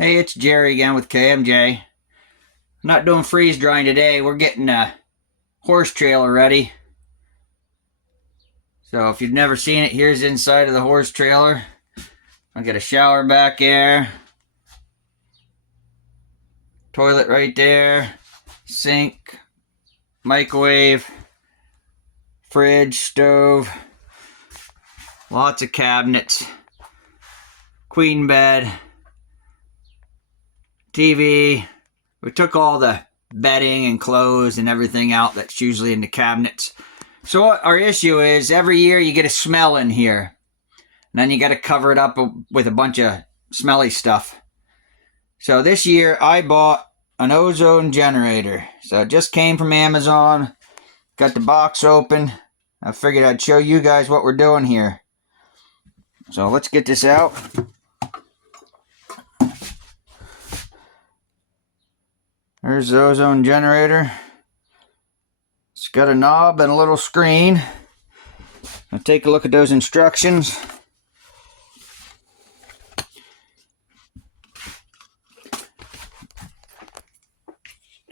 Hey, it's Jerry again with KMJ. I'm not doing freeze drying today. We're getting a horse trailer ready. So if you've never seen it, here's inside of the horse trailer. I got a shower back there, toilet right there, sink, microwave, fridge, stove, lots of cabinets, queen bed, TV. We took all the bedding and clothes and everything out that's usually in the cabinets. So what our issue is, every year you get a smell in here. And then you got to cover it up with a bunch of smelly stuff. So this year I bought an ozone generator. So it just came from Amazon. Got the box open. I figured I'd show you guys what we're doing here. So let's get this out. There's the ozone generator. It's got a knob and a little screen. Now take a look at those instructions.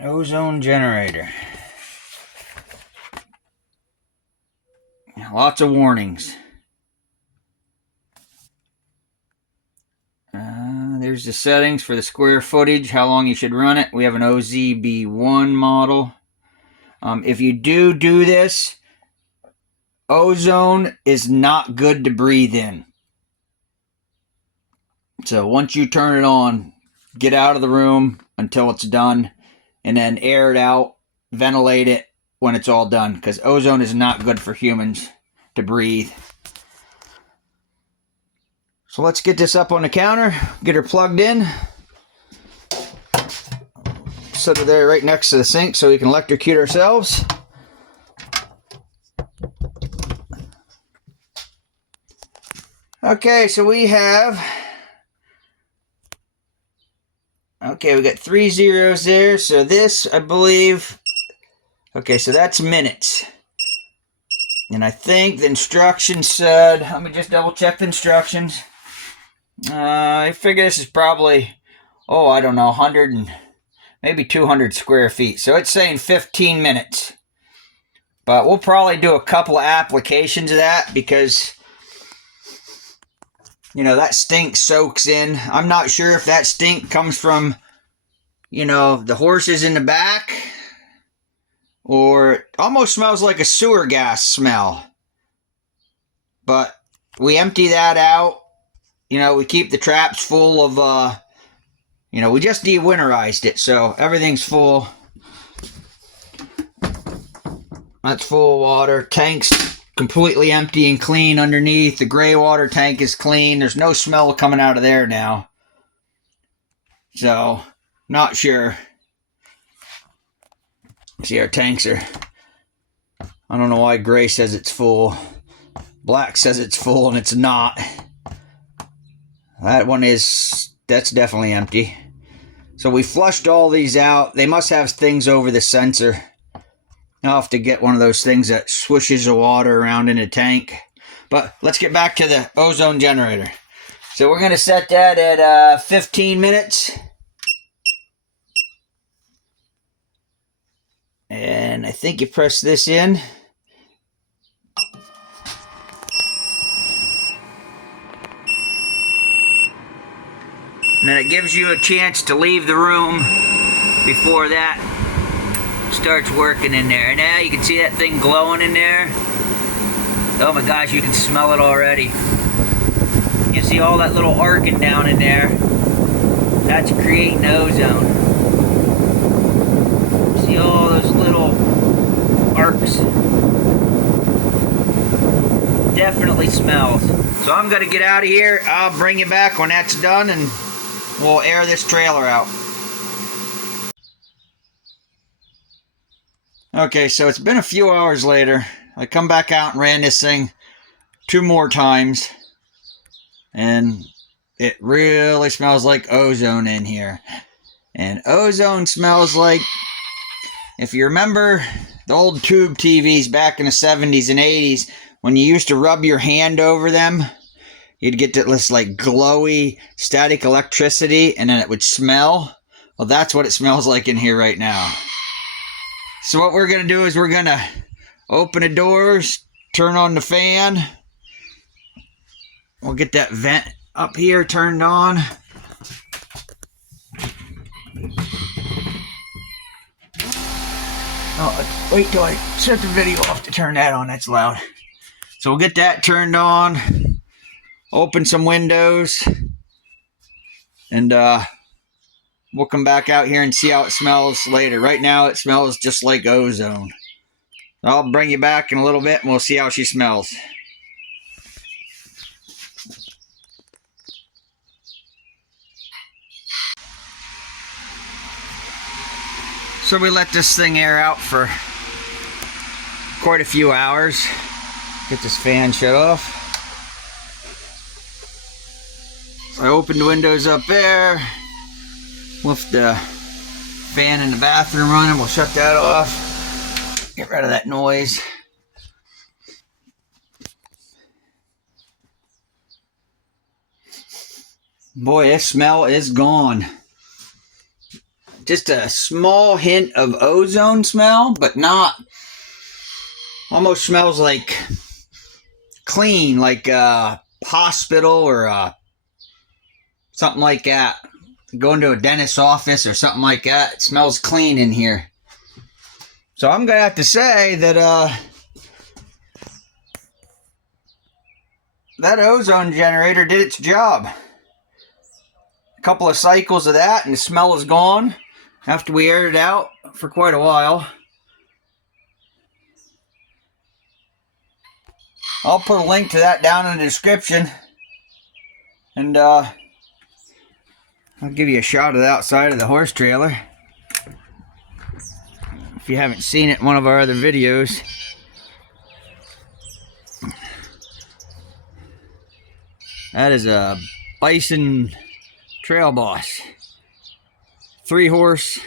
Ozone generator. Lots of warnings. There's the settings for the square footage, how long you should run it. We have an OZB1 model. If you do this, ozone is not good to breathe in. So once you turn it on, get out of the room until it's done, and then air it out, ventilate it when it's all done, because ozone is not good for humans to breathe. So let's get this up on the counter, get her plugged in. Set it there right next to the sink so we can electrocute ourselves. Okay, so we got 3 zeros there. So this, I believe, okay, so that's minutes. And I think the instructions said, let me just double check the instructions. I figure this is probably, I don't know, 100 and maybe 200 square feet. So it's saying 15 minutes. But we'll probably do a couple of applications of that because, that stink soaks in. I'm not sure if that stink comes from, the horses in the back, or it almost smells like a sewer gas smell. But we empty that out. We keep the traps full of, we just de-winterized it, so everything's full. That's full of water. Tank's completely empty and clean underneath. The gray water tank is clean. There's no smell coming out of there now. So, not sure. See, our tanks are, I don't know why gray says it's full. Black says it's full and it's not. That one that's definitely empty. So we flushed all these out. They must have things over the sensor. I'll have to get one of those things that swishes the water around in a tank. But let's get back to the ozone generator. So we're going to set that at 15 minutes. And I think you press this in. And then it gives you a chance to leave the room before that starts working in there. And now you can see that thing glowing in there. Oh my gosh, you can smell it already. You can see all that little arcing down in there. That's creating ozone. See all those little arcs. Definitely smells. So I'm going to get out of here. I'll bring you back when that's done and we'll air this trailer out. Okay, so it's been a few hours later. I come back out and ran this thing 2 more times. And it really smells like ozone in here. And ozone smells like, if you remember the old tube TVs back in the 70s and 80s, when you used to rub your hand over them, you'd get this like glowy static electricity, and then it would smell. Well, that's what it smells like in here right now. So what we're going to do is we're going to open the doors, turn on the fan. We'll get that vent up here turned on. Oh, wait till I shut the video off to turn that on. That's loud. So we'll get that turned on, open some windows, and we'll come back out here and see how it smells later. Right now it smells just like Ozone. I'll bring you back in a little bit and we'll see how she smells. So we let this thing air out for quite a few hours. Get this fan shut off. So I opened the windows up there. Left the fan in the bathroom running. We'll shut that off. Get rid of that noise. Boy, this smell is gone. Just a small hint of ozone smell, but not. Almost smells like clean, like a hospital or something like that. Going to a dentist's office or something like that. It smells clean in here. So I'm gonna have to say that that ozone generator did its job. A couple of cycles of that and the smell is gone after we aired it out for quite a while. I'll put a link to that down in the description, and I'll give you a shot of the outside of the horse trailer if you haven't seen it in one of our other videos. That is a Bison Trail Boss 3-horse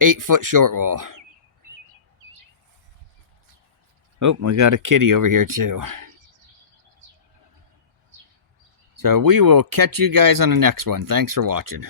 8-foot short wall. Oh, we got a kitty over here too. So we will catch you guys on the next one. Thanks for watching.